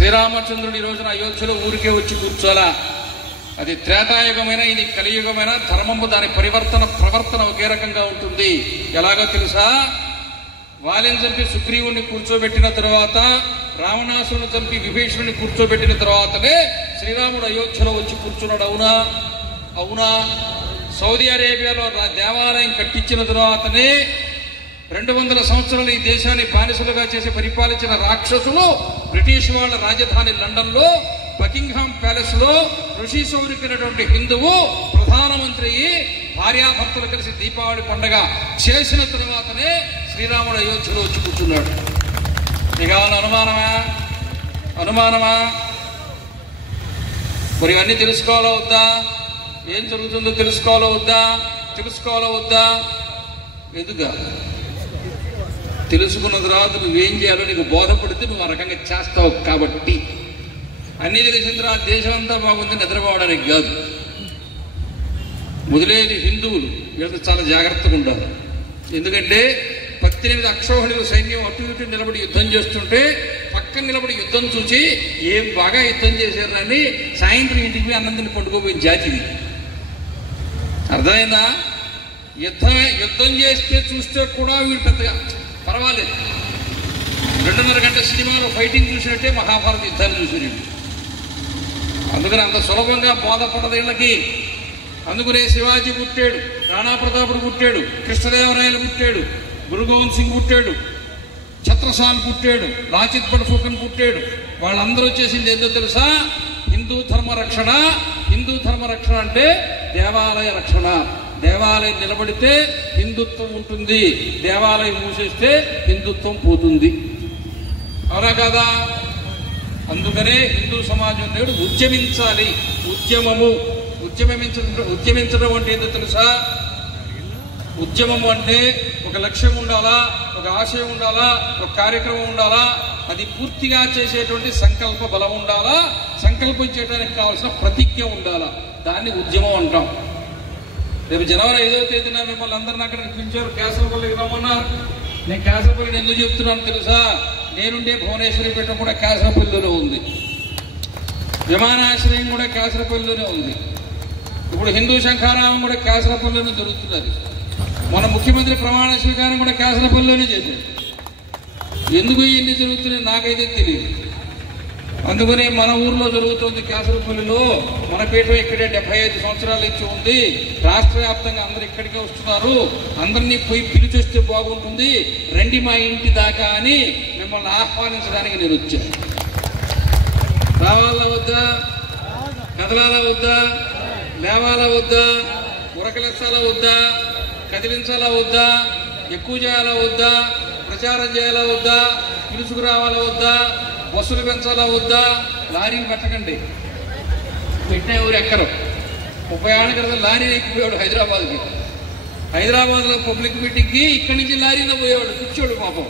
శ్రీరామచంద్రుడు ఈ రోజున అయోధ్యలో ఊరికే వచ్చి కూర్చోలా. అది త్రేతాయుగమైన ఇది కలియుగమైన ధర్మము దాని ప్రవర్తన ఒకే రకంగా ఉంటుంది. ఎలాగో తెలుసా? వాలిని చంపి సుగ్రీవుని కూర్చోబెట్టిన తర్వాత, రావణాసురుని చంపి విభీషణుని కూర్చోబెట్టిన తర్వాతనే శ్రీరాముడు అయోధ్యలో వచ్చి కూర్చున్నాడు. అవునా? అవునా? సౌదీ అరేబియాలో దేవాలయం కట్టించిన తర్వాతనే 200 సంవత్సరాలు ఈ దేశాన్ని బానిసలుగా చేసి పరిపాలించిన రాక్షసులు బ్రిటిష్ వాళ్ళ రాజధాని లండన్లో బకింగ్హామ్ ప్యాలెస్ లో ఋషి సౌరికినటువంటి హిందువు ప్రధానమంత్రి భార్యాభర్తలు కలిసి దీపావళి పండుగ చేసిన తర్వాతనే శ్రీరాముడు అయోధ్యలో వచ్చి కూర్చున్నాడు. ఇక అనుమానమా? మరి ఇవన్నీ తెలుసుకోవాలా వద్దా? ఏం జరుగుతుందో తెలుసుకోవాలా వద్దా? ఎందుగా తెలుసుకున్న తర్వాత నువ్వేం చేయాలో నీకు బోధపడితే నువ్వు ఆ రకంగా చేస్తావు. కాబట్టి అన్ని తెలిసిన తర్వాత దేశం అంతా బాగుంది నిద్రపోవడానికి కాదు. మొదలైన హిందువులు వీళ్ళతో చాలా జాగ్రత్తగా ఉండాలి. ఎందుకంటే 18 అక్షోహిణులు సైన్యం అటు ఇటు నిలబడి యుద్ధం చేస్తుంటే పక్కన నిలబడి యుద్ధం చూసి ఏం బాగా యుద్ధం చేశారని సాయంత్రం ఇంటికి పోయి అన్నం తిని పండుకోపోయిన జాతిది. అర్థమైందా? యుద్ధం చేస్తే చూస్తే కూడా వీళ్ళు పెద్దగా పర్వాలేదు. 2.5 గంటల సినిమాలో ఫైటింగ్ చూసినట్టే మహాభారత యుద్ధాన్ని చూసినట్టు. అందుకని అంత సులభంగా బోధపడదు వీళ్ళకి. అందుకనే శివాజీ పుట్టాడు, రాణా ప్రతాపుడు పుట్టాడు, కృష్ణదేవరాయలు పుట్టాడు, గురు గోవింద్ సింగ్ పుట్టాడు, ఛత్రసాల్ పుట్టాడు, లాచిత్ బర్ఫూకన్ పుట్టాడు. వాళ్ళందరూ చేసింది ఏందో తెలుసా? హిందూ ధర్మ రక్షణ అంటే దేవాలయ రక్షణ. దేవాలయం నిలబడితే హిందుత్వం ఉంటుంది, దేవాలయం మూసేస్తే హిందుత్వం పోతుంది. అవునా కాదా? అందుకనే హిందూ సమాజం నేడు ఉద్యమించాలి. ఉద్యమించడం అంటే ఏంటో తెలుసా? ఉద్యమం అంటే ఒక లక్ష్యం ఉండాలా, ఒక ఆశయం ఉండాలా, ఒక కార్యక్రమం ఉండాలా, అది పూర్తిగా చేసేటువంటి సంకల్ప బలం ఉండాలా, సంకల్పం చేయడానికి కావాల్సిన ప్రతిజ్ఞ ఉండాలా. దాన్ని ఉద్యమం అంటాం. రేపు జనవరి 5వ తేదీన మిమ్మల్ని అందరిని అక్కడికి పిలిచారు, కేశవపల్లికి రమ్మన్నారు. నేను కేశవపల్లిని ఎందుకు చెప్తున్నాను తెలుసా? నేనుండే భువనేశ్వరి పీఠం కూడా కేశవపల్లిలోనే ఉంది, విమానాశ్రయం కూడా కేశవపల్లిలోనే ఉంది. ఇప్పుడు హిందూ శంఖారామం కూడా కేశవపల్లిలోనే జరుగుతున్నది. మన ముఖ్యమంత్రి ప్రమాణ స్వీకారం కూడా కేశవపల్లిలోనే చేశాడు. ఎందుకు ఇవన్నీ జరుగుతున్నాయి నాకైతే తెలియదు. అందుకని మన ఊర్లో జరుగుతుంది కేశవపల్లిలో. మన పీఠం ఇక్కడే 75 సంవత్సరాల నుంచి ఉంది. రాష్ట్ర వ్యాప్తంగా అందరు ఇక్కడికే వస్తున్నారు. అందరినీ పోయి పిలిచొస్తే బాగుంటుంది, రండి మా ఇంటి దాకా అని మిమ్మల్ని ఆహ్వానించడానికి నేను వచ్చాను. రావాలా వద్దా? కదలాలా వద్దా? లేవాలా వద్దా? ఉరకలెత్తాలా వద్దా? కదిలించాలా వద్దా? ఎక్కువ చేయాలా వద్దా? ప్రచారం చేయాలా వద్దా? పిలుచుకురావాలా వద్దా? బస్సులు పెంచాలా వద్దా? లారీలు పెట్టకండి. పెట్టిన ఊరు ఎక్కరు. 30 ఏళ్ళ క్రితం లారీ ఎక్కిపోయాడు హైదరాబాద్లో పబ్లిక్ మీటింగ్కి. ఇక్కడి నుంచి లారీలో పోయేవాడు, కూర్చోడు పాపం.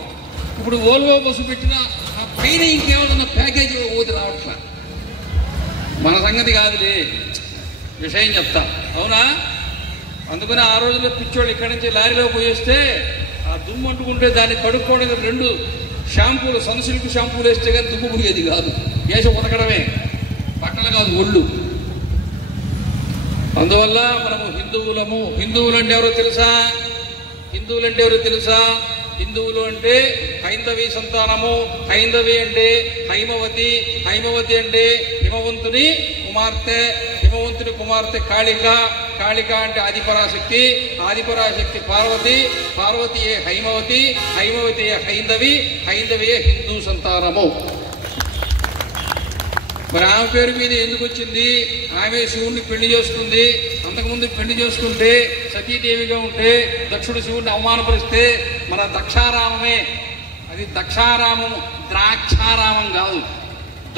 ఇప్పుడు ఓల్వో బస్సు పెట్టిన ఆ పైన ఇంకేమన్నా ప్యాకేజీ పోతే రావట్లా. మన సంగతి కాదులే, విషయం చెప్తా. అవునా? అందుకని ఆ రోజుల్లో పిచ్చోళ్ళు ఇక్కడి నుంచి లారీలో పోయేస్తే ఆ దుమ్ము అంటుకుంటే దాన్ని కడుక్కోవడానికి 2 షాంపూలు, సన్సిల్క్ షాంపూలు వేస్తే కానీ దుమ్ము పోయేది కాదు. వేసి ఉతకడమే, బట్టలు కాదు, ఒళ్ళు. అందువల్ల మనము హిందువులు అంటే ఎవరో తెలుసా? హిందువులు అంటే హైందవి సంతానము. హైందవి అంటే హైమవతి అంటే హిమవంతుని కుమార్తె కాళిక అంటే ఆదిపరాశక్తి పార్వతీయే హైమవతియే హైందవియే హిందూ సంతానము. మరి ఆమె పేరు మీద ఎందుకు వచ్చింది? ఆమె శివుణ్ణి పెళ్లి చేసుకుంది. అంతకుముందు పెళ్లి చేసుకుంటే సతీదేవిగా ఉంటే దక్షుడు శివుణ్ణి అవమానపరిస్తే మన దక్షారామమే. అది దక్షారామము, ద్రాక్షారామం కాదు.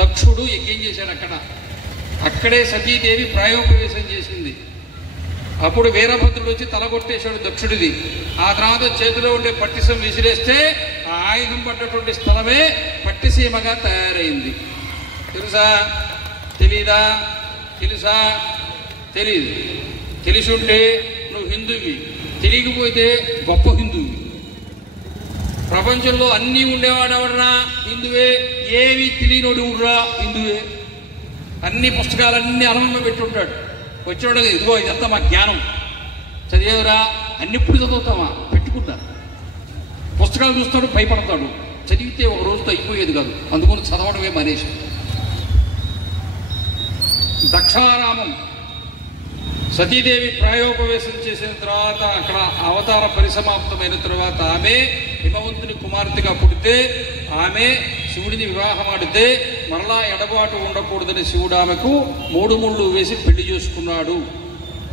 దక్షుడు యజ్ఞం చేశాడు అక్కడే సతీదేవి ప్రాయోపవేశం చేసింది. అప్పుడు వీరభద్రుడు వచ్చి తలగొట్టేశాడు దక్షుడిది. ఆ తర్వాత చేతిలో ఉండే పట్టిసీమ విసిరేస్తే ఆ ఆయుధం పడ్డటువంటి స్థలమే పట్టిసీమగా తయారైంది. తెలుసా? తెలీదా? తెలీదు. తెలిసి ఉంటే నువ్వు హిందువి, తెలియకపోతే గొప్ప హిందువి. ప్రపంచంలో అన్నీ ఉండేవాడు ఎవడన్నా? ఈ హిందువే, ఏవి తెలియనోడు ఊర్రా హిందువే. అన్ని పుస్తకాలన్నీ అరణంలో పెట్టుంటాడు. వచ్చాడు ఇదిగో ఇదంతా మా జ్ఞానం, చదివేవరా అన్ని ఇప్పుడు చదువుతామా, పెట్టుకుంటా. పుస్తకాలు చూస్తాడు, భయపడతాడు. చదివితే ఒక రోజుతో అయిపోయేది కాదు, అందుకని చదవడమే మనేసి. దక్షారామం సతీదేవి ప్రాయోపవేశం చేసిన తర్వాత, అక్కడ అవతార పరిసమాప్తమైన తర్వాత ఆమె హిమవంతుని కుమార్తెగా పుడితే, ఆమె శివుడిని వివాహం ఆడితే మరలా ఎడబాటు ఉండకూడదని శివుడు ఆమెకు 3 ముళ్ళు వేసి పెళ్లి చేసుకున్నాడు.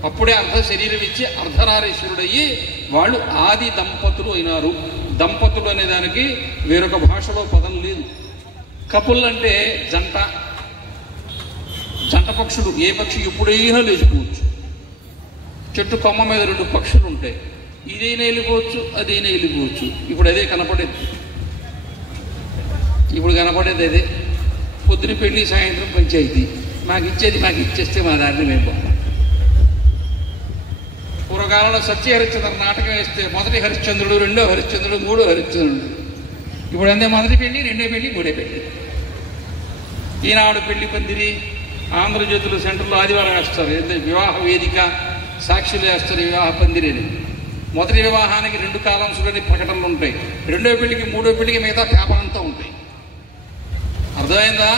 అప్పుడే అర్ధ శరీరం ఇచ్చి అర్ధనారీశ్వరుడయ్యి వాళ్ళు ఆది దంపతులు అయినారు. దంపతులు అనే దానికి వేరొక భాషలో పదం లేదు. కపుల్ అంటే జంట, జంట పక్షులు. ఏ పక్షి ఎప్పుడైనా లేచిపోవచ్చు. చెట్టు కొమ్మ మీద 2 పక్షులు ఉంటాయి, ఇదైనా వెళ్ళిపోవచ్చు, అదైనా వెళ్ళిపోవచ్చు. ఇప్పుడు అదే కనపడేది, ఇప్పుడు కనపడేది అదే. పొద్దున పెళ్లి, సాయంత్రం పంచాయతీ. మాకు ఇచ్చేస్తే మా దారిని మేము పోతాం. పూర్వకాలంలో సత్య హరిశ్చంద్ర నాటకం వేస్తే మొదటి హరిశ్చంద్రుడు, రెండో హరిశ్చంద్రుడు, మూడో హరిశ్చంద్రుడు. ఇప్పుడు అంతే, మొదటి పెళ్లి, రెండో పెళ్లి, మూడో పెళ్లి. ఈనాడు పెళ్లి పందిరి ఆంధ్రజ్యోతుల సెంటర్లో ఆదివారం వేస్తారు. వివాహ వేదిక సాక్షులు వేస్తారు వివాహ పందిరిని. మొదటి వివాహానికి 2 కాలమ్స్లోని ప్రకటనలు ఉంటాయి, రెండో పెళ్లికి, మూడో పెళ్లికి మిగతా పేపర్ అంతా ఉంటాయి. అర్థమైందా?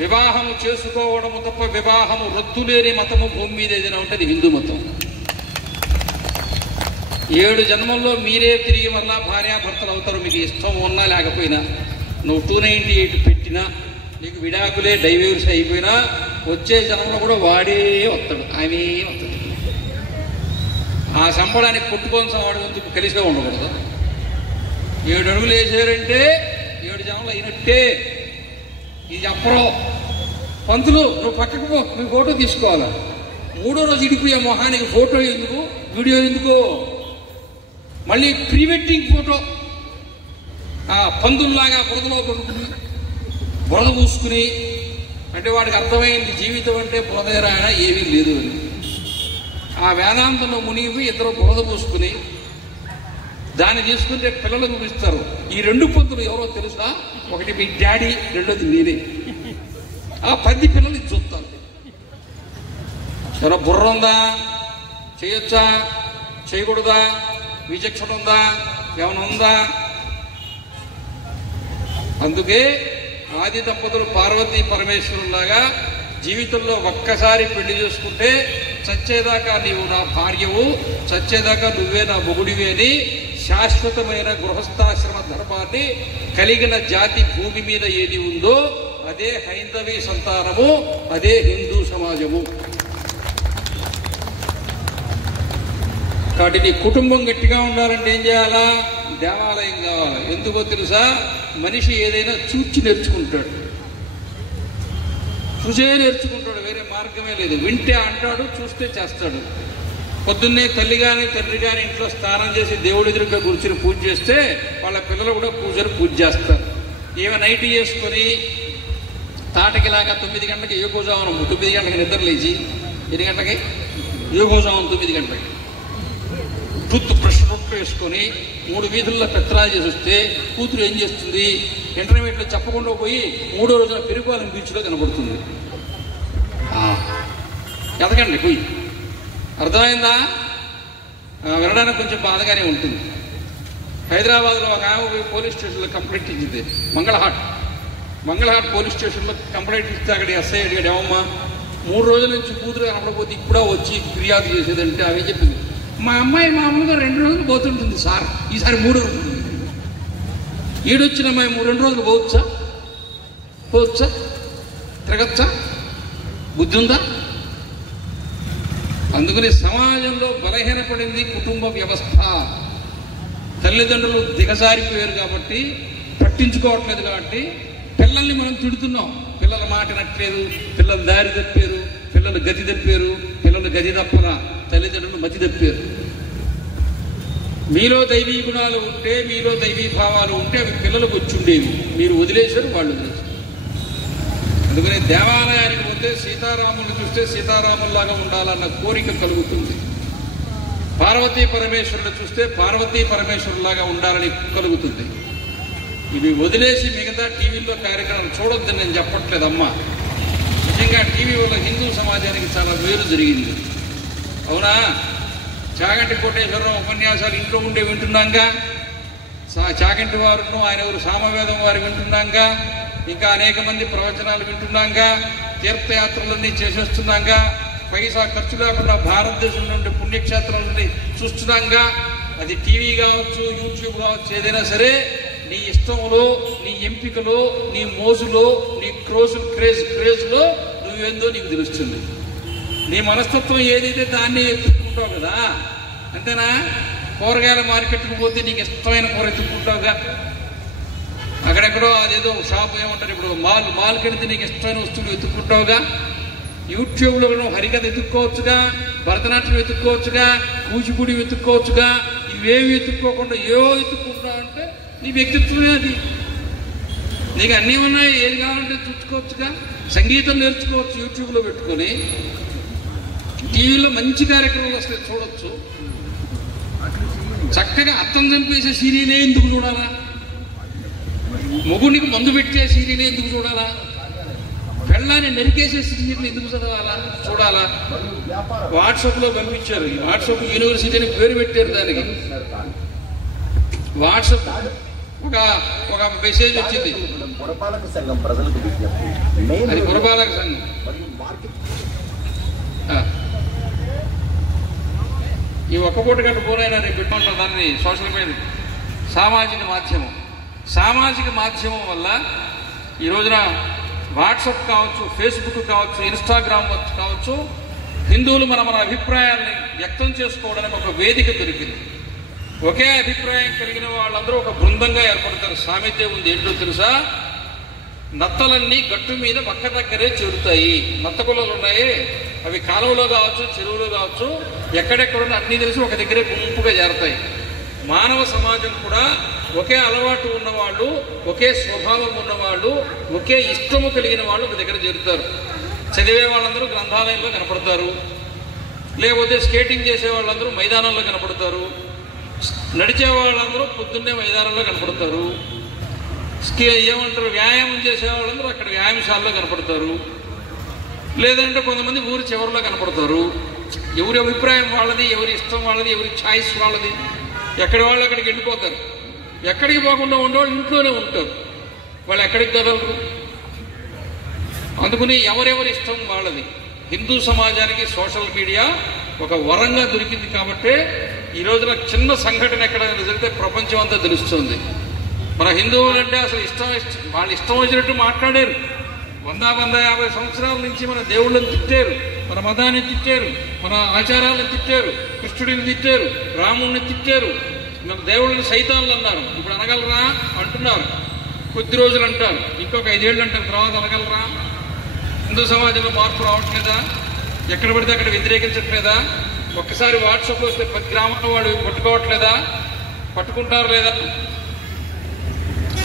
వివాహము చేసుకోవడము తప్ప వివాహము రద్దు లేని మతము భూమి మీద ఏదైనా ఉంటుంది, హిందూ మతం. 7 జన్మల్లో మీరే తిరిగి మళ్ళా భార్యాభర్తలు అవుతారు, మీకు ఇష్టం ఉన్నా లేకపోయినా. నువ్వు 298 పెట్టినా, నీకు విడాకులే డైవర్స్ అయిపోయినా, వచ్చే జన్మలో కూడా వాడే వస్తాడు, ఆమె వస్తాడు. ఆ సంపడానికి కొట్టుకొని వాడు ఎందుకు కలిసే ఉండకూడదు. 7 అడుగులు వేసారంటే 7 జన్మలు అయినట్టే. ఇది చెప్పరు పంతులు, నువ్వు పక్కకు పో, నువ్వు ఫోటో తీసుకోవాలా. 3వ రోజు ఇడిపోయే మొహానికి ఫోటో ఎందుకు, వీడియో ఎందుకు? మళ్ళీ ప్రీ వెడ్డింగ్ ఫోటో పందుల్లాగా బురదలో కొనుక్కుని బురద పూసుకుని, అంటే వాడికి అర్థమైంది జీవితం అంటే బురదేరాయన ఏమీ లేదు అని. ఆ వేదాంతంలో మునిగిపోయి 2 బురద పూసుకుని దాన్ని తీసుకుంటే పిల్లలు చూపిస్తారు. ఈ 2 పంతులు ఎవరో తెలుసా? ఒకటి మీ డాడీ, రెండోది నేనే. ఆ 10 పిల్లలు ఇది చూస్తారు. ఎవరో బుర్ర ఉందా, చేయొచ్చా, చేయకూడదా, విచక్షణ ఉందా, ఏమైనా ఉందా? అందుకే ఆది దంపతులు పార్వతీ పరమేశ్వరులాగా జీవితంలో ఒక్కసారి పెళ్లి చేసుకుంటే చచ్చేదాకా నీవు నా భార్యవు, చచ్చేదాకా నువ్వే నా మొగుడివి అని శాశ్వతమైన గృహస్థాశ్రమ ధర్మాన్ని కలిగిన జాతి భూమి మీద ఏది ఉందో అదే హైందవీ సంతానము, అదే హిందూ సమాజము. కాబట్టి నీ కుటుంబం గట్టిగా ఉండాలంటే ఏం చేయాలా? దేవాలయం కావాలి. ఎందుకో తెలుసా? మనిషి ఏదైనా చూచి నేర్చుకుంటాడు, చూసే నేర్చుకుంటాడు, వేరే మార్గమే లేదు. వింటే అంటాడు, చూస్తే చేస్తాడు. పొద్దున్నే తల్లి కానీ తండ్రి కానీ ఇంట్లో స్నానం చేసి దేవుడి ఎదురుగా కూర్చుని పూజ చేస్తే వాళ్ళ పిల్లలు కూడా పూజ చేస్తారు. ఏమైనా నైట్ చేసుకొని తాటకిలాగా 9 గంటలకి ఏకోజామున 9 గంటలకి నిద్ర లేచి 8 గంటలకి ఏకోజామున 9 గంటలకి టూత్ బ్రష్ రొట్టు వేసుకొని 3 వీధుల్లో పెత్తనాలు చేసి వస్తే కూతురు ఏం చేస్తుంది? ఇంటర్మీడియట్లో చెప్పకుండా పోయి 3వ రోజున పెరుగుపాలెం బీచ్లో కనబడుతుంది. ఎదగండి పోయి. అర్థమైందా? వినడానికి కొంచెం బాధగానే ఉంటుంది. హైదరాబాద్లో ఒక ఆమె పోయి పోలీస్ స్టేషన్లో కంప్లైంట్ ఇచ్చింది. మంగళహాట్ పోలీస్ స్టేషన్లో కంప్లైంట్ ఇస్తే అక్కడ ఎస్ఐ అడిగాడు, ఏమమ్మా 3 రోజుల నుంచి కూతురు కనపడకపోతే ఇప్పుడా వచ్చి ఫిర్యాదు చేసేదంటే ఆమె చెప్పింది, మా అమ్మాయి మామూలుగా 2 రోజులు పోతుంటుంది సార్, ఈసారి 3 రోజులు. ఈడొచ్చిన అమ్మాయి 2 రోజులు పోవచ్చా తిరగచ్చా? బుద్ధి ఉందా? అందుకని సమాజంలో బలహీనపడింది కుటుంబ వ్యవస్థ. తల్లిదండ్రులు దిగజారిపోయారు కాబట్టి, పట్టించుకోవట్లేదు కాబట్టి పిల్లల్ని మనం తిడుతున్నాం. పిల్లల మాట నట్లేదు, పిల్లలు దారి తప్పారు, పిల్లలు గతి తప్పారు. పిల్లలు గతి తప్పన తల్లిదండ్రులు మతి తప్పారు. మీలో దైవీ గుణాలు ఉంటే, మీలో దైవీ భావాలు ఉంటే అవి పిల్లలకు వచ్చి ఉండేవి. మీరు వదిలేశారు, వాళ్ళు వదిలేశారు. అందుకని దేవాలయానికి పోతే సీతారాములను చూస్తే సీతారాముల్లాగా ఉండాలన్న కోరిక కలుగుతుంది. పార్వతీ పరమేశ్వరుని చూస్తే పార్వతీ పరమేశ్వరులాగా ఉండాలని కలుగుతుంది. ఇవి వదిలేసి మిగతా టీవీల్లో కార్యక్రమం చూడొద్దని నేను చెప్పట్లేదమ్మా. నిజంగా టీవీ వల్ల హిందూ సమాజానికి చాలా మేలు జరిగింది. అవునా? చాగంటి కోటేశ్వరరావు ఉపన్యాసాలు ఇంట్లో ఉండే వింటున్నాంగా, చాగంటి వారును ఆయన ఎవరు సామవేదం వారు వింటున్నాంగా, ఇంకా అనేక మంది ప్రవచనాలు వింటున్నాంగా, తీర్థయాత్రలన్నీ చేసేస్తున్నాంగా, పైసా ఖర్చు లేకుండా భారతదేశం నుండి పుణ్యక్షేత్రాల నుండి చూస్తున్నాంగా. అది టీవీ కావచ్చు, యూట్యూబ్ కావచ్చు, ఏదైనా సరే నీ ఇష్టంలో, నీ ఎంపికలో, నీ మోజులో, నీ క్రేజ్లో నువ్వేందో నీకు తెలుస్తుంది. నీ మనస్తత్వం ఏదైతే దాన్ని ఎత్తుక్కుంటావు కదా, అంతేనా? కూరగాయల మార్కెట్కి పోతే నీకు ఇష్టమైన కూర ఎత్తుక్కుంటావుగా. అక్కడెక్కడో అదేదో షాప్ ఏమంటారు ఇప్పుడు మాల్ కెడితే నీకు ఇష్టమైన వస్తువులు ఎత్తుక్కుంటావుగా. యూట్యూబ్లో నువ్వు హరికథ ఎత్తుక్కోవచ్చుగా, భరతనాట్యం ఎత్తుక్కోవచ్చుగా, కూచిపూడి ఎత్తుక్కోవచ్చుగా. ఇవేమి ఎత్తుక్కోకుండా ఎత్తుక్కుంటావు అంటే నీ వ్యక్తిత్వమే అది. నీకు అన్నీ ఉన్నాయి, ఏది కావాలంటే చూసుకోవచ్చుగా. సంగీతం నేర్చుకోవచ్చు యూట్యూబ్లో పెట్టుకొని. టీవీలో మంచి కార్యక్రమాలు వస్తే చూడొచ్చు. చక్కగా అర్థం చంపేసే సీరియలే ఎందుకు చూడాలా? మొగుడికి మందు పెట్టే సీరియలే ఎందుకు చూడాలా? పెళ్ళాన్ని నరికేసే సీరియల్ ఎందుకు చూడాలా? వాట్సాప్లో పంపించారు. ఈ వాట్సాప్ యూనివర్సిటీ అని పేరు పెట్టారు దానికి. వాట్సాప్ ఒక మెసేజ్ వచ్చింది, అది పురపాలక సంఘం. ఈ ఒక్క పూట గంట పోరైనా రేపు పెట్టుకుంటాం దాన్ని. సోషల్ మీడియా, సామాజిక మాధ్యమం వల్ల ఈ రోజున వాట్సాప్ కావచ్చు, ఫేస్బుక్ కావచ్చు, ఇన్స్టాగ్రామ్ కావచ్చు, హిందువులు మన అభిప్రాయాన్ని వ్యక్తం చేసుకోవడానికి ఒక వేదిక దొరికింది. ఒకే అభిప్రాయం కలిగిన వాళ్ళందరూ ఒక బృందంగా ఏర్పడతారు. సామెత ఉంది, ఏంటో తెలుసా? నత్తలన్నీ గట్టు మీద పక్క దగ్గరే చేరుతాయి. నత్త కులలు ఉన్నాయి, అవి కాలువలో కావచ్చు, చెరువులో కావచ్చు, ఎక్కడెక్కడున్నా అన్నీ తెలిసి ఒక దగ్గరే గుంపుగా చేరతాయి. మానవ సమాజం కూడా ఒకే అలవాటు ఉన్నవాళ్ళు, ఒకే స్వభావం ఉన్నవాళ్ళు, ఒకే ఇష్టము కలిగిన వాళ్ళు ఒక దగ్గర చేరుతారు. చదివే వాళ్ళందరూ గ్రంథాలయంలో కనపడతారు, లేకపోతే స్కేటింగ్ చేసే వాళ్ళందరూ మైదానంలో కనపడతారు, నడిచే వాళ్ళందరూ పొద్దున్నే మైదానంలో కనపడతారు, ఏమంటారు వ్యాయామం చేసే వాళ్ళందరూ అక్కడ వ్యాయామశాలలో కనపడతారు, లేదంటే కొంతమంది ఊరి చివరిలో కనపడతారు. ఎవరి అభిప్రాయం వాళ్ళది, ఎవరి ఇష్టం వాళ్ళది, ఎవరి ఛాయిస్ వాళ్ళది. ఎక్కడి వాళ్ళు అక్కడికి వెళ్ళిపోతారు. ఎక్కడికి పోకుండా ఉండేవాళ్ళు ఇంట్లోనే ఉంటారు. వాళ్ళు ఎక్కడికి కదలరు. అందుకని ఎవరెవరి ఇష్టం వాళ్ళది. హిందూ సమాజానికి సోషల్ మీడియా ఒక వరంగా దొరికింది కాబట్టి ఈ రోజున చిన్న సంఘటన ఎక్కడైనా జరిగితే ప్రపంచం అంతా తెలుస్తుంది. మన హిందువులు అంటే అసలు వాళ్ళు ఇష్టం వచ్చినట్టు మాట్లాడారు. 150 సంవత్సరాల నుంచి మన దేవుళ్ళని తిట్టారు, మన మతాన్ని తిట్టారు, మన ఆచారాలను తిట్టారు, కృష్ణుడిని తిట్టారు, రాముడిని తిట్టారు, మన దేవుళ్ళని సైతాన్లు అన్నారు. ఇప్పుడు అనగలరా? అంటున్నారు. కొద్ది రోజులు అంటారు, ఇంకొక 5 ఏళ్ళు అంటారు, తర్వాత అనగలరా? హిందూ సమాజంలో మార్పు రావట్లేదా? ఎక్కడ పడితే అక్కడ వ్యతిరేకించట్లేదా? ఒక్కసారి వాట్సాప్లో వస్తే 10 గ్రామాల వాళ్ళు పట్టుకోవట్లేదా? పట్టుకుంటారు లేదా?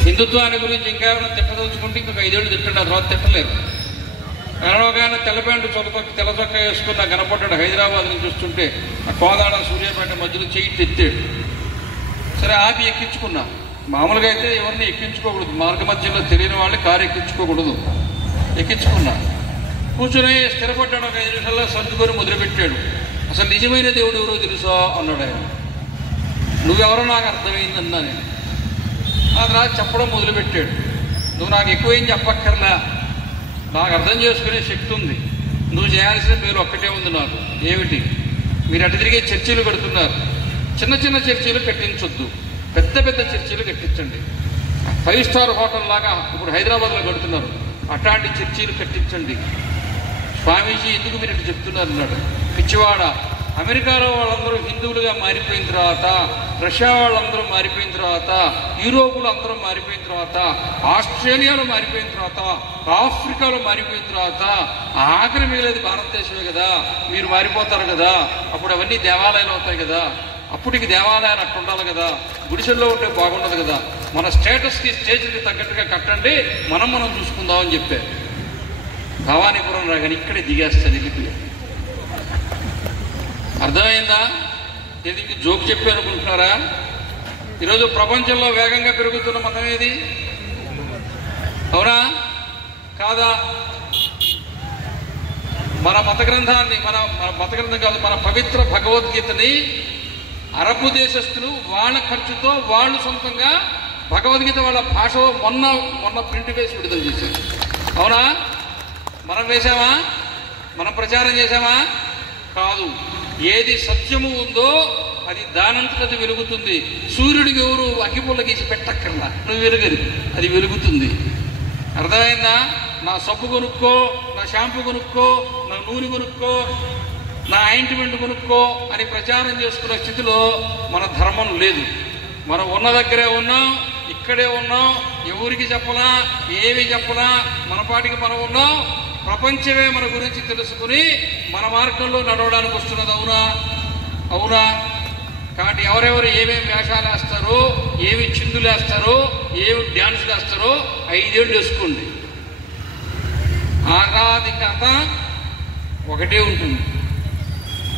హిందుత్వాన్ని గురించి ఇంకా ఏమైనా తిట్టదలుచుకుంటే ఇంకొక 5 ఏళ్ళు తిట్టండి, ఆ తర్వాత తిట్టలేరు. అనవగానే తెల్ల ప్యాంటు తెల్ల చొక్క వేసుకున్న కనపడ్డాడు హైదరాబాద్ నుంచి వస్తుంటే, ఆ కోదాడ సూర్యాపేట మధ్యలో చెయ్యి ఎత్తాడు. సరే ఆపి ఎక్కించుకున్నా. మామూలుగా అయితే ఎవరిని ఎక్కించుకోకూడదు, మార్గ మధ్యలో తెలియని వాళ్ళని కారు ఎక్కించుకోకూడదు. ఎక్కించుకున్నా, కూర్చొని స్థిరపడ్డాడు. ఒక 5 నిమిషాల్లో సర్దుకొని మొదలుపెట్టాడు. అసలు నిజమైన దేవుడు ఎవరో తెలుసా అన్నాడు ఆయన. నువ్వెవరో నాకు అర్థమైందన్నా నేను. ఆ తర్వాత చెప్పడం మొదలుపెట్టాడు. నువ్వు నాకు ఎక్కువ ఏం చెప్పక్కర్లా, నాకు అర్థం చేసుకునే శక్తి ఉంది. నువ్వు చేయాల్సిన మేలు ఒక్కటే ఉంది నాకు. ఏమిటి? మీరు అటు తిరిగే చర్చీలు కడుతున్నారు. చిన్న చిన్న చర్చీలు కట్టించొద్దు, పెద్ద పెద్ద చర్చీలు కట్టించండి. 5 స్టార్ హోటల్ లాగా ఇప్పుడు హైదరాబాద్లో కడుతున్నారు, అట్లాంటి చర్చీలు కట్టించండి. స్వామీజీ ఎందుకు మీరు ఇటు చెప్తున్నారు అన్నాడు. పిచ్చివాడ, అమెరికాలో వాళ్ళందరూ హిందువులుగా మారిపోయిన తర్వాత, రష్యా వాళ్ళందరూ మారిపోయిన తర్వాత, యూరోపులు అందరూ మారిపోయిన తర్వాత, ఆస్ట్రేలియాలో మారిపోయిన తర్వాత, ఆఫ్రికాలో మారిపోయిన తర్వాత ఆఖరి మిగిలేదు భారతదేశమే కదా. మీరు మారిపోతారు కదా, అప్పుడు అవన్నీ దేవాలయాలు అవుతాయి కదా. అప్పటికి దేవాలయాలు అట్టు ఉండాలి కదా, గుడిసెల్లో ఉంటే బాగుండదు కదా. మన స్టేటస్కి స్టేజ్కి తగ్గట్టుగా కట్టండి, మనం చూసుకుందామని చెప్పారు. భవానీపురం రాగానే ఇక్కడే దిగేస్తాను వెళ్ళిపోయి. అర్థమైందా? ఎందుకు జోక్ చెప్పారు అనుకుంటున్నారా? ఈరోజు ప్రపంచంలో వేగంగా పెరుగుతున్న మతం ఏది? అవునా కాదా? మన మత గ్రంథాన్ని, మన మత గ్రంథం కాదు, మన పవిత్ర భగవద్గీతని అరబ్ దేశస్తులు వాళ్ళ ఖర్చుతో వాళ్ళు సొంతంగా భగవద్గీత వాళ్ళ భాష మొన్న ప్రింట్ వేసి విడుదల చేశారు. అవునా? మనం వేశామా? మనం ప్రచారం చేశామా? కాదు. ఏది సత్యము ఉందో అది దానంతటది వెలుగుతుంది. సూర్యుడికి ఎవరు అగ్గిపుల్ల గీసి పెట్టక్కర్లా, నువ్వు వెలుగరు, అది వెలుగుతుంది. అర్థమైందా? నా సబ్బు కొనుక్కో, నా షాంపూ కొనుక్కో, నా నూనె కొనుక్కో, నా ఆయింట్మెంట్ కొనుక్కో అని ప్రచారం చేసుకునే స్థితిలో మన ధర్మం లేదు. మనం ఉన్న దగ్గరే ఉన్నాం, ఇక్కడే ఉన్నాం, ఎవరికి చెప్పలా, ఏమి చెప్పలా, మన పాటికి మనం ఉన్నాం. ప్రపంచమే మన గురించి తెలుసుకుని మన మార్గంలో నడవడానికి వస్తున్నది. అవునా? అవునా? కాబట్టి ఎవరెవరు ఏమేమి వేషాలు వేస్తారో, ఏమి చిందులు వేస్తారో, ఏమి డ్యాన్సులు వేస్తారో 5 ఏళ్ళు వేసుకోండి. ఆనాది కథ ఒకటే ఉంటుంది.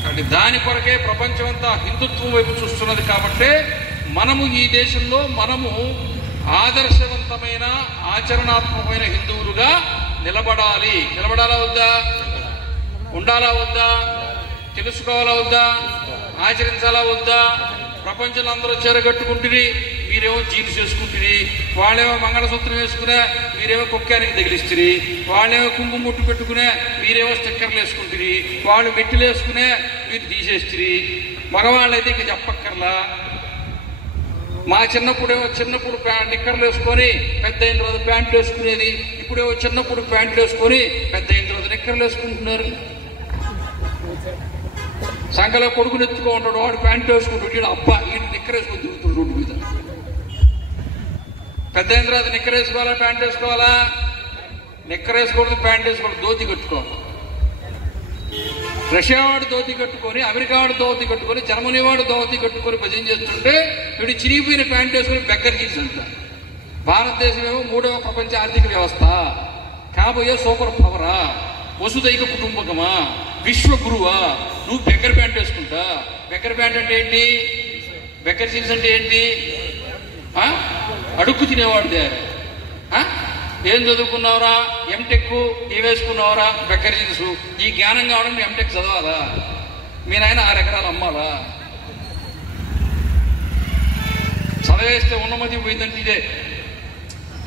కాబట్టి దాని కొరకే ప్రపంచమంతా హిందుత్వం వైపు చూస్తున్నది. కాబట్టి మనము ఈ దేశంలో మనము ఆదర్శవంతమైన ఆచరణాత్మకమైన హిందువులుగా నిలబడాలి. నిలబడాలా వద్దా? ఉండాలా వద్దా? తెలుసుకోవాలా వద్దా? ఆచరించాలా వద్దా? ప్రపంచంలో అందరూ చీరగట్టుకుంటుని, మీరేమో జీన్స్ వేసుకుంటుని, వాళ్ళేమో మంగళసూత్రం వేసుకునే, మీరేమో కుక్కానికి తగిలిస్తుని, వాళ్ళేమో కుంకుమ ముట్టు పెట్టుకునే, మీరేమో స్టిక్కర్లు వేసుకుంటుని, వాళ్ళు మెట్టులు వేసుకునే, మీరు తీసేస్తుని. మగవాళ్ళైతే ఇంక చెప్పక్కర్లా. మా చిన్నప్పుడు నిక్కర్లు వేసుకొని పెద్ద అయిన తర్వాత ప్యాంట్లు వేసుకునేది. ఇప్పుడేమో చిన్నప్పుడు ప్యాంట్లు వేసుకొని పెద్ద అయిన తర్వాత నిక్కర్లు వేసుకుంటున్నారు. సంఘలో కొడుకుని ఎత్తుకో ఉంటాడు, వాడు ప్యాంట్ వేసుకుంటాడు, అబ్బా ఈయన నిక్కర్ వేసుకొని తిరుగుతాడు రోడ్డు మీద. పెద్ద అయిన తర్వాత నిక్కర్ వేసుకోవాలా, ప్యాంట్ వేసుకోవాలా? నిక్కర్ వేసుకోవద్దు, ప్యాంట్ వేసుకోవద్దు, ధోతి కట్టుకోవాలి. రష్యా వాడు ధోతి కట్టుకొని, అమెరికా వాడు ధోతి కట్టుకొని, జర్మనీ వాడు ధోతి కట్టుకొని భజన చేస్తుంటే వీడు చిరిగిపోయిన ప్యాంట్ వేసుకొని బెగ్గర్ జీన్స్ అంటారు. భారతదేశం ఏమో 3వ ప్రపంచ ఆర్థిక వ్యవస్థ, కాబోయే సూపర్ పవరా, వసుదైక కుటుంబకమా, విశ్వగురువా, నువ్వు బెగ్గర్ ప్యాంట్ వేసుకుంటా? బెగ్గర్ ప్యాంట్ అంటే ఏంటి? బెగ్గర్ జీన్స్ అంటే ఏంటి? అడుక్కు తినేవాడిదే. ఏం చదువుకున్నావురా? ఎంటెక్. ఏ వేసుకున్నావురా? Beggar jeans. ఈ జ్ఞానం కావడం ఎంటెక్ చదవాలా? మీ నాయన 6 ఎకరాలు అమ్మాలా? చదివేస్తే ఉన్నమతి పోయిందంటే ఇదే.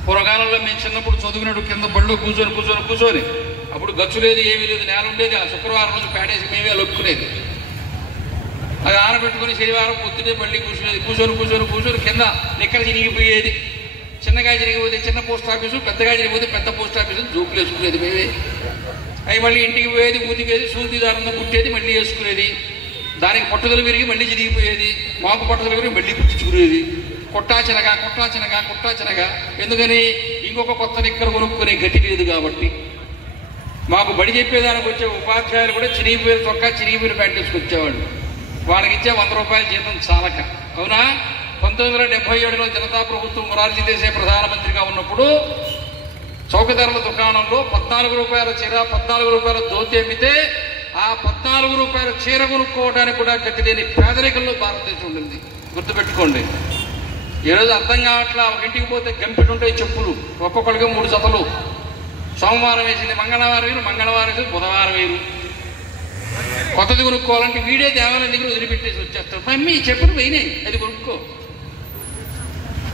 పూర్వకాలంలో మేము చిన్నప్పుడు చదువుకున్నాడు కింద బళ్ళు కూర్చొని అప్పుడు గచ్చు లేదు, ఏమీ లేదు, నేల ఉండేది. ఆ శుక్రవారం రోజు పేడేసి మేమే లొక్కునేది. అది ఆనబెట్టుకుని శనివారం పొద్దునే మళ్ళీ కూర్చొని కింద నిక్కర చిరిగిపోయేది. చిన్నగా చిరిగిపోతే చిన్న పోస్ట్ ఆఫీసు, పెద్దగా చిరిగిపోతే పెద్ద పోస్ట్ ఆఫీసు జోకులు వేసుకునేది మేమే. అవి మళ్ళీ ఇంటికి పోయేది, ఉతికేది, సూది దారంతో కుట్టేది, మళ్ళీ వేసుకునేది. దానికి పట్టుదల పెరిగి మళ్ళీ చిరిగిపోయేది. మాకు పట్టుదల పెరిగి మళ్ళీ కుట్టించుకునేది. కొట్టా చినగా. ఎందుకని? ఇంకొక కొత్త నిక్కర కొనుక్కునే గతి లేదు కాబట్టి. మాకు బడి చెప్పేదానికి వచ్చే ఉపాధ్యాయులు కూడా చిరిగిపోయిన చొక్కా, చిరిగిపోయిన ప్యాంట్ వేసుకొచ్చేవాళ్ళు. వాళ్ళకి ఇచ్చే 100 రూపాయల జీతం చాలక. అవునా? 1977లో జనతా ప్రభుత్వం మొరార్జీ దేశాయ్ ప్రధానమంత్రిగా ఉన్నప్పుడు చౌకధరల దుకాణంలో 14 రూపాయల చీర, 14 రూపాయల ధోతి అమ్మితే ఆ 14 రూపాయల చీర కొనుక్కోవడానికి కూడా గతి లేని పేదరికంలో భారతదేశం ఉండింది. గుర్తుపెట్టుకోండి. ఈరోజు అర్థం కావట్లా. ఒక ఇంటికి పోతే గంపెట్టు ఉంటాయి చెప్పులు, ఒక్కొక్కడికి 3 జతలు. సోమవారం వేసింది మంగళవారం వేరు, బుధవారం వేరు. కొత్తది కొనుక్కోవాలంటే వీడే దేవాలయం దగ్గర వదిలిపెట్టేసి వచ్చేస్తాడు. మమ్మీ చెప్పులు పోయినాయి, అది కొనుక్కో.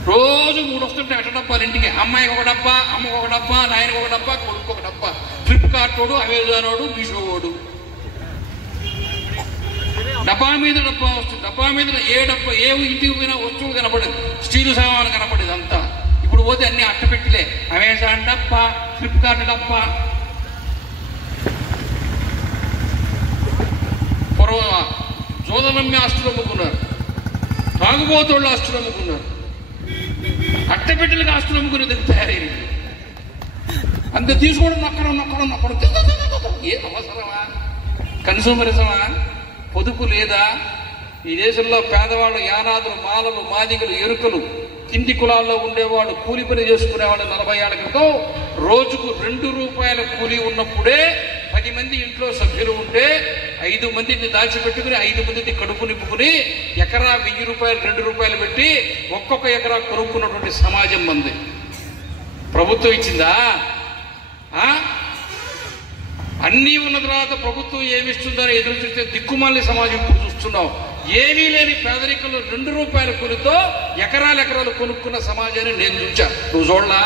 రోజు 3 వస్తుంటే అట్ట డబ్బాలు ఇంటికి. అమ్మాయికి ఒక డబ్బా, అమ్మకు ఒక డబ్బా, నాయనకి ఒక డబ్బా, కొడుకు ఒక డబ్బా. ఫ్లిప్కార్ట్ వాడు, అమెజాన్ వాడు, మీషో వాడు. డబ్బా మీద డబ్బా వస్తుంది. డబ్బా మీద ఏ ఇంటికి పోయినా వస్తువు కనపడేది, స్టీలు సామాను కనపడేది అంతా. ఇప్పుడు పోతే అన్ని అట్టపెట్టిలే. అమెజాన్ డబ్బా, ఫ్లిప్కార్ట్ డబ్బా. పూర్వం జోదమమ్మి ఆస్తులు అమ్ముకున్నారు, తాగుబోతోళ్ళు ఆస్తులు అమ్ముకున్నారు, అట్టపెట్టెలకు ఆస్తులు అమ్ముకునే దగ్గర తయారైంది. అంత తీసుకోవడం నొక్కడం. ఏ అవసరమా? కన్సూమరిజమా? పొదుపు లేదా? ఈ దేశంలో పేదవాళ్ళు, యానాదులు, మాలలు, మాదిగలు, ఎరుకలు, కింది కులాల్లో ఉండేవాళ్ళు, కూలి పని చేసుకునేవాళ్ళు 40 ఏళ్ల క్రితం రోజుకు 2 రూపాయల కూలీ ఉన్నప్పుడే 10 మంది ఇంట్లో సభ్యులు ఉంటే 5 మందిని దాచిపెట్టుకుని 5 మందిని కడుపు నింపుకుని ఎకరా 1000 రూపాయలు 2 రూపాయలు పెట్టి ఒక్కొక్క ఎకరా కొనుక్కున్నటువంటి సమాజం మంది. ప్రభుత్వం ఇచ్చిందా? అన్నీ ఉన్న తర్వాత ప్రభుత్వం ఏమిస్తుందని ఎదురు చూస్తే దిక్కుమాలి సమాజం ఇప్పుడు చూస్తున్నాం. ఏమీ లేని పేదరికంలో 2 రూపాయల కూలితో ఎకరాలు కొనుక్కున్న సమాజాన్ని నేను చూచా. నువ్వు చూడలా?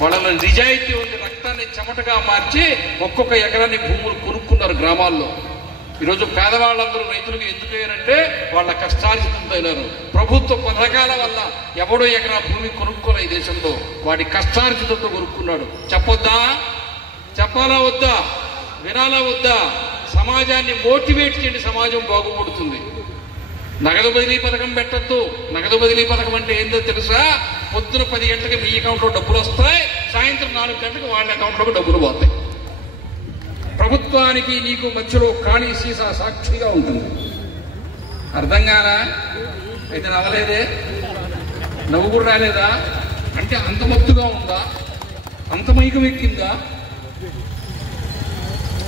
వాళ్ళలో నిజాయితీ ఉంది. రక్తాన్ని చెమటగా మార్చి ఒక్కొక్క ఎకరాన్ని భూములు కొనుక్కున్నారు గ్రామాల్లో. ఈరోజు పేదవాళ్ళందరూ రైతులకు ఎందుకు అయ్యారంటే వాళ్ళ కష్టార్జితంతో అయినారు. ప్రభుత్వ పథకాల వల్ల ఎవడో ఎకరా భూమి కొనుక్కోలే ఈ దేశంలో, వాడి కష్టార్జితంతో కొనుక్కున్నాడు. చెప్పాలా వద్దా? వినాలా వద్దా? సమాజాన్ని మోటివేట్ చేయండి, సమాజం బాగుపడుతుంది. నగదు బదిలీ పథకం పెట్టద్దు. నగదు బదిలీ పథకం అంటే ఏందో తెలుసా? పొద్దున 10 గంటలకు మీ అకౌంట్లో డబ్బులు వస్తాయి, సాయంత్రం 4 గంటలకు వాళ్ళ అకౌంట్లోకి డబ్బులు పోతాయి. ప్రభుత్వానికి నీకు మధ్యలో ఖాళీ సీసా సాక్షిగా ఉంటుంది. అర్థం కాదా? అయితే నవ్వలేదే, నవ్వు కూడా రాలేదా? అంటే అంత మత్తుగా ఉందా? అంత మైకం ఎక్కిందా?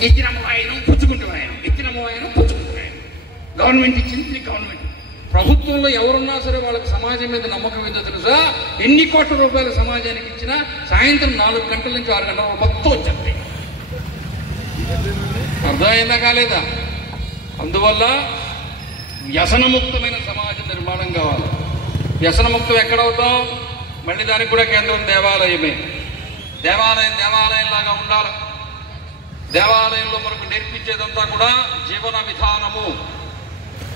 ఇచ్చిన ఆయన పుచ్చుకుంటున్నాయన, గవర్నమెంట్ ఇచ్చింది. గవర్నమెంట్ ప్రభుత్వంలో ఎవరున్నా సరే వాళ్ళకి సమాజం మీద నమ్మకం ఏందో తెలుసా? ఎన్ని కోట్ల రూపాయలు సమాజానికి ఇచ్చినా సాయంత్రం 4 గంటల నుంచి 6 గంటల మొత్తం వచ్చేస్తాయి. అర్థమైందా కాలేదా? అందువల్ల వ్యసనముక్తమైన సమాజ నిర్మాణం కావాలి. వ్యసనముక్తం ఎక్కడవుతాం? మళ్ళీ దానికి కూడా కేంద్రం దేవాలయమే. దేవాలయంలాగా ఉండాలి. దేవాలయంలో మనకు నేర్పించేదంతా కూడా జీవన విధానము.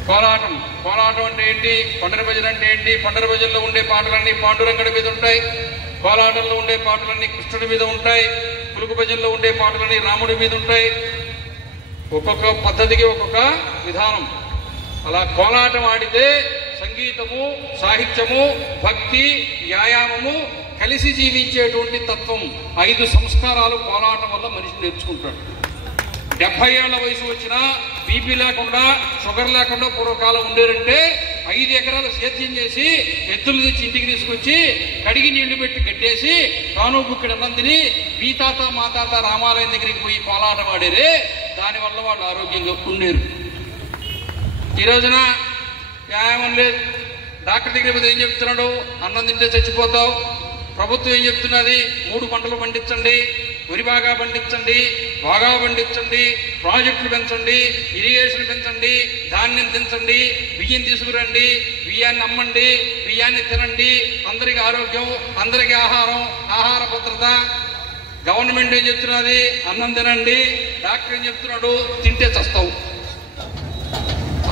కోలాటం అంటే ఏంటి? పండర భజన అంటే ఏంటి? పండర భజనలో ఉండే పాటలన్నీ పాండురంగడి మీద ఉంటాయి. కోలాటంలో ఉండే పాటలన్నీ కృష్ణుడి మీద ఉంటాయి. పులుగు భజనలో ఉండే పాటలన్నీ రాముడి మీద ఉంటాయి. ఒక్కొక్క పద్ధతికి ఒక్కొక్క విధానం. అలా కోలాటం ఆడితే సంగీతము, సాహిత్యము, భక్తి, వ్యాయామము కలిసి జీవించేటువంటి తత్వం 5 సంస్కారాలు కోలాటం వల్ల మనిషి నేర్చుకుంటాడు. 70 ఏళ్ల వయసు వచ్చినా బీపీ లేకుండా, షుగర్ లేకుండా పూర్వకాలం ఉండేరంటే 5 ఎకరాలు సేద్యం చేసి ఎద్దులు తెచ్చి ఇంటికి తీసుకొచ్చి కడిగి నీళ్లు పెట్టి కట్టేసి తాను బుక్కిడి అన్నం తిని మీ తాత మా తాత రామాలయం దగ్గరికి పోయి కోలాటం ఆడేరే. దానివల్ల వాళ్ళు ఆరోగ్యంగా ఉండేరు. ఈ రోజున వ్యాయామం లేదు. డాక్టర్ దగ్గర పోతే ఏం చెప్తున్నాడు? అన్నం తింటే చచ్చిపోతావు. ప్రభుత్వం ఏం చెప్తున్నది? 3 పంటలు పండించండి, వరి బాగా పండించండి, ప్రాజెక్టులు పెంచండి, ఇరిగేషన్ పెంచండి, ధాన్యం పెంచండి, బియ్యం తీసుకురండి, బియ్యాన్ని అమ్మండి, బియ్యాన్ని తినండి, అందరికీ ఆరోగ్యం, అందరికీ ఆహార భద్రత. గవర్నమెంట్ ఏం చెప్తున్నది? అన్నం తినండి. డాక్టర్ ఏం చెప్తున్నాడు? తింటే చస్తావు.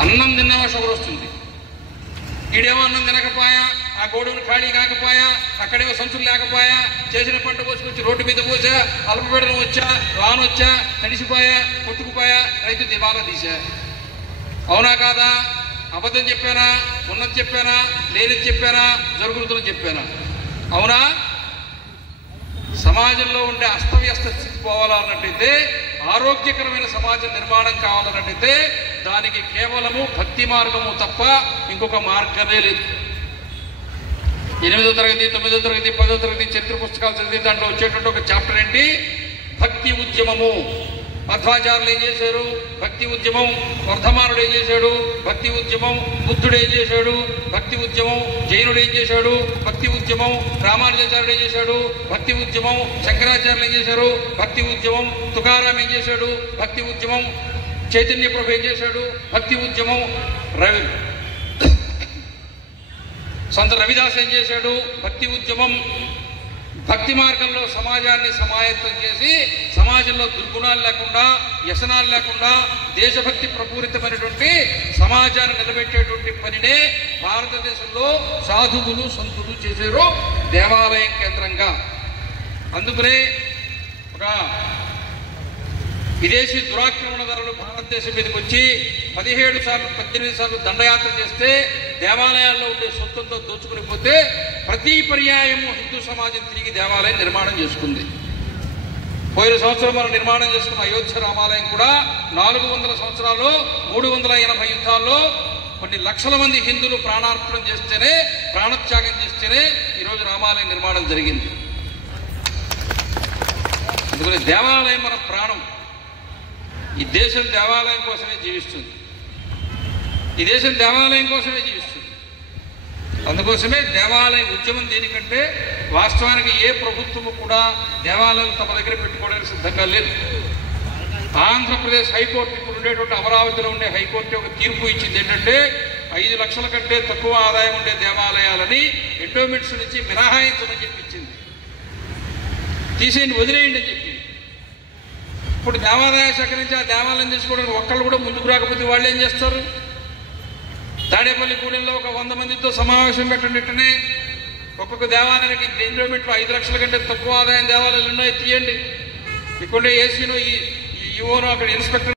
అన్నం తిన్నావా షుగర్ వస్తుంది. ఈడేమో అన్నం తినకపోయా, ఆ గోడౌన్ ఖాళీ కాకపోయా, అక్కడేమో సంచులు లేకపోయా, చేసిన పంట కోసుకొచ్చి రోడ్డు మీద పోసా, అల్పపీడనం వచ్చా, వానొచ్చా, తడిసిపోయా, కొట్టుకుపోయా, రైతు దివాలా తీసా. అవునా కాదా? అబద్ధం చెప్పానా? ఉన్నది చెప్పానా? లేనిది చెప్పానా? జరుగుతుందని చెప్పానా? అవునా? సమాజంలో ఉండే అస్తవ్యస్త స్థితి పోవాలన్నట్టయితే, ఆరోగ్యకరమైన సమాజ నిర్మాణం కావాలన్నట్టయితే దానికి కేవలము భక్తి మార్గము తప్ప ఇంకొక మార్గమే లేదు. 8వ తరగతి, 9వ తరగతి, 10వ తరగతి చరిత్ర పుస్తకాలు చదివి దాంట్లో వచ్చేటువంటి ఒక చాప్టర్ ఏంటి? భక్తి ఉద్యమము. మధ్వాచార్యులు ఏం చేశారు? భక్తి ఉద్యమం. వర్ధమానుడు ఏం చేశాడు? భక్తి ఉద్యమం. బుద్ధుడు ఏం చేశాడు? భక్తి ఉద్యమం. జైనుడు ఏం చేశాడు? భక్తి ఉద్యమం. రామానుజాచార్యుడు ఏం చేశాడు? భక్తి ఉద్యమం. శంకరాచార్యులు ఏం చేశారు? భక్తి ఉద్యమం. తుకారాం ఏం చేశాడు? భక్తి ఉద్యమం. చైతన్య ప్రభు ఏం చేశాడు? భక్తి ఉద్యమం. సంత రవిదాస్ ఏం చేశాడు? భక్తి ఉద్యమం. భక్తి మార్గంలో సమాజాన్ని సమాయత్తం చేసి సమాజంలో దుర్గుణాలు లేకుండా, వ్యసనాలు లేకుండా, దేశభక్తి ప్రపూరితమైనటువంటి సమాజాన్ని నిలబెట్టేటువంటి పనినే భారతదేశంలో సాధువులు, సంతులు చేశారు దేవాలయం కేంద్రంగా. అందుకనే ఒక విదేశీ దురాక్రమణదారులు భారతదేశం మీదకి వచ్చి 17 సార్లు 18 సార్లు దండయాత్ర చేస్తే దేవాలయాల్లో ఉండే సొత్తులతో దోచుకుని పోతే ప్రతి పర్యాయము హిందూ సమాజం తిరిగి దేవాలయం నిర్మాణం చేసుకుంది. పోయిన సంవత్సరం మనం నిర్మాణం చేసుకున్న అయోధ్య రామాలయం కూడా 400 సంవత్సరాల్లో 380 యుద్ధాల్లో కొన్ని లక్షల మంది హిందువులు ప్రాణార్పణం చేస్తేనే, ప్రాణత్యాగం చేస్తేనే ఈరోజు రామాలయం నిర్మాణం జరిగింది. అందుకని దేవాలయం మన ప్రాణం. ఈ దేశం దేవాలయం కోసమే జీవిస్తుంది. ఈ దేశం దేవాలయం కోసమే జీవిస్తుంది. అందుకోసమే దేవాలయ ఉద్యమం. దేనికంటే వాస్తవానికి ఏ ప్రభుత్వము కూడా దేవాలయం తమ దగ్గర పెట్టుకోవడానికి సిద్ధంగా లేదు. ఆంధ్రప్రదేశ్ హైకోర్టు, ఇప్పుడు ఉండేటువంటి అమరావతిలో ఉండే హైకోర్టు ఒక తీర్పు ఇచ్చింది. ఏంటంటే 5 లక్షల కంటే తక్కువ ఆదాయం ఉండే దేవాలయాలని ఎండోమెంట్స్ నుంచి మినహాయించమని చెప్పించింది. తీసేయండి, వదిలేయండి అని చెప్పి. ఇప్పుడు దేవాదాయ శాఖ నుంచి ఆ దేవాలయం తీసుకోవడానికి ఒక్కళ్ళు కూడా ముందుకు రాకపోతే వాళ్ళు ఏం చేస్తారు? తాడేపల్లి గూడెంలో ఒక 100 మందితో సమావేశం పెట్టండి. ఒక్కొక్క దేవాలయానికి ఎండోమెంట్లో 5 లక్షల కంటే తక్కువ ఆదాయం దేవాలయాలు ఉన్నాయి, తీయండి. ఇక్కడ ఏసీను, ఈ ఈఓను, అక్కడ ఇన్స్పెక్టర్